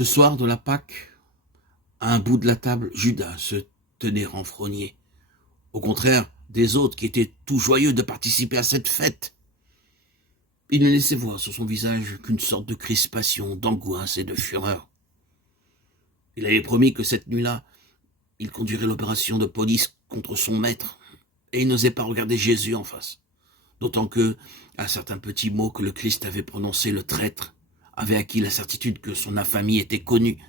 Ce soir de la Pâque, à un bout de la table, Judas se tenait renfrogné. Au contraire des autres qui étaient tout joyeux de participer à cette fête. Il ne laissait voir sur son visage qu'une sorte de crispation, d'angoisse et de fureur. Il avait promis que cette nuit-là, il conduirait l'opération de police contre son maître, et il n'osait pas regarder Jésus en face. D'autant que, à certains petits mots que le Christ avait prononcés, le traître avait acquis la certitude que son infamie était connue.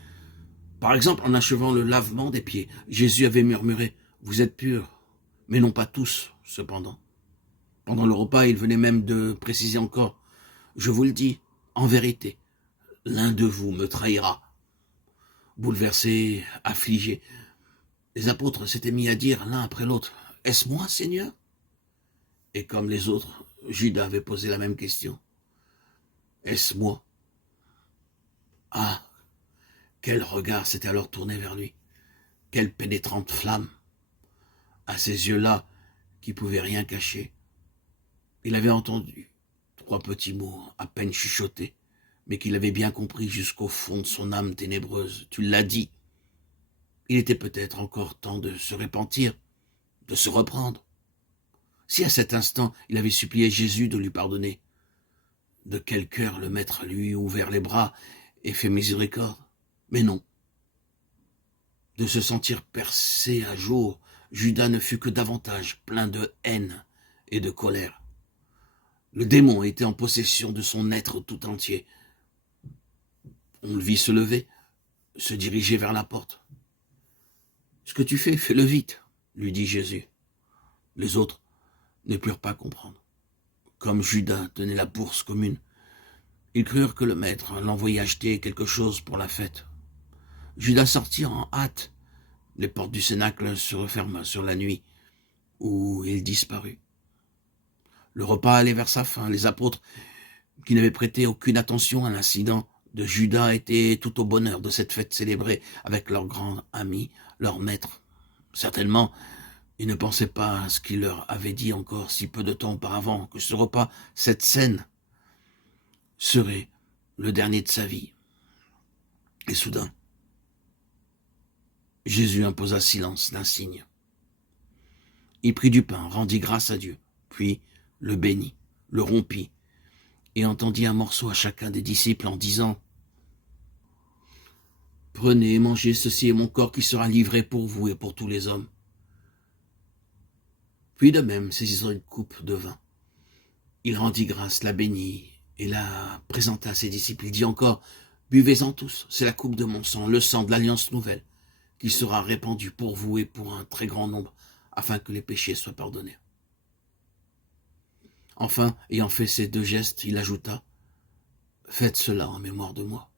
Par exemple, en achevant le lavement des pieds, Jésus avait murmuré « Vous êtes purs, mais non pas tous, cependant. » Pendant le repas, il venait même de préciser encore « Je vous le dis, en vérité, l'un de vous me trahira. » Bouleversés, affligés, les apôtres s'étaient mis à dire l'un après l'autre « Est-ce moi, Seigneur ?» Et comme les autres, Judas avait posé la même question. « Est-ce moi ?» Ah, quel regard s'était alors tourné vers lui. Quelle pénétrante flamme. À ces yeux-là qui pouvaient rien cacher. Il avait entendu 3 petits mots à peine chuchotés, mais qu'il avait bien compris jusqu'au fond de son âme ténébreuse. Tu l'as dit. Il était peut-être encore temps de se repentir, de se reprendre. Si à cet instant il avait supplié Jésus de lui pardonner, de quel cœur le maître lui eût ouvert les bras et fait miséricorde. Mais non. De se sentir percé à jour, Judas ne fut que davantage plein de haine et de colère. Le démon était en possession de son être tout entier. On le vit se lever, se diriger vers la porte. « Ce que tu fais, fais-le vite, » lui dit Jésus. Les autres ne purent pas comprendre. Comme Judas tenait la bourse commune, ils crurent que le maître l'envoyait acheter quelque chose pour la fête. Judas sortit en hâte. Les portes du cénacle se referma sur la nuit, où il disparut. Le repas allait vers sa fin. Les apôtres, qui n'avaient prêté aucune attention à l'incident de Judas, étaient tout au bonheur de cette fête célébrée avec leur grand ami, leur maître. Certainement, ils ne pensaient pas à ce qu'il leur avait dit encore si peu de temps auparavant, que ce repas, cette scène, serait le dernier de sa vie. Et soudain, Jésus imposa silence d'un signe. Il prit du pain, rendit grâce à Dieu, puis le bénit, le rompit, et entendit un morceau à chacun des disciples en disant « Prenez et mangez, ceci est mon corps qui sera livré pour vous et pour tous les hommes. » Puis de même, saisissant une coupe de vin, il rendit grâce, la bénit et la présenta à ses disciples. Il dit encore « Buvez-en tous, c'est la coupe de mon sang, le sang de l'alliance nouvelle, qui sera répandu pour vous et pour un très grand nombre, afin que les péchés soient pardonnés. » Enfin, ayant fait ces 2 gestes, il ajouta « Faites cela en mémoire de moi. »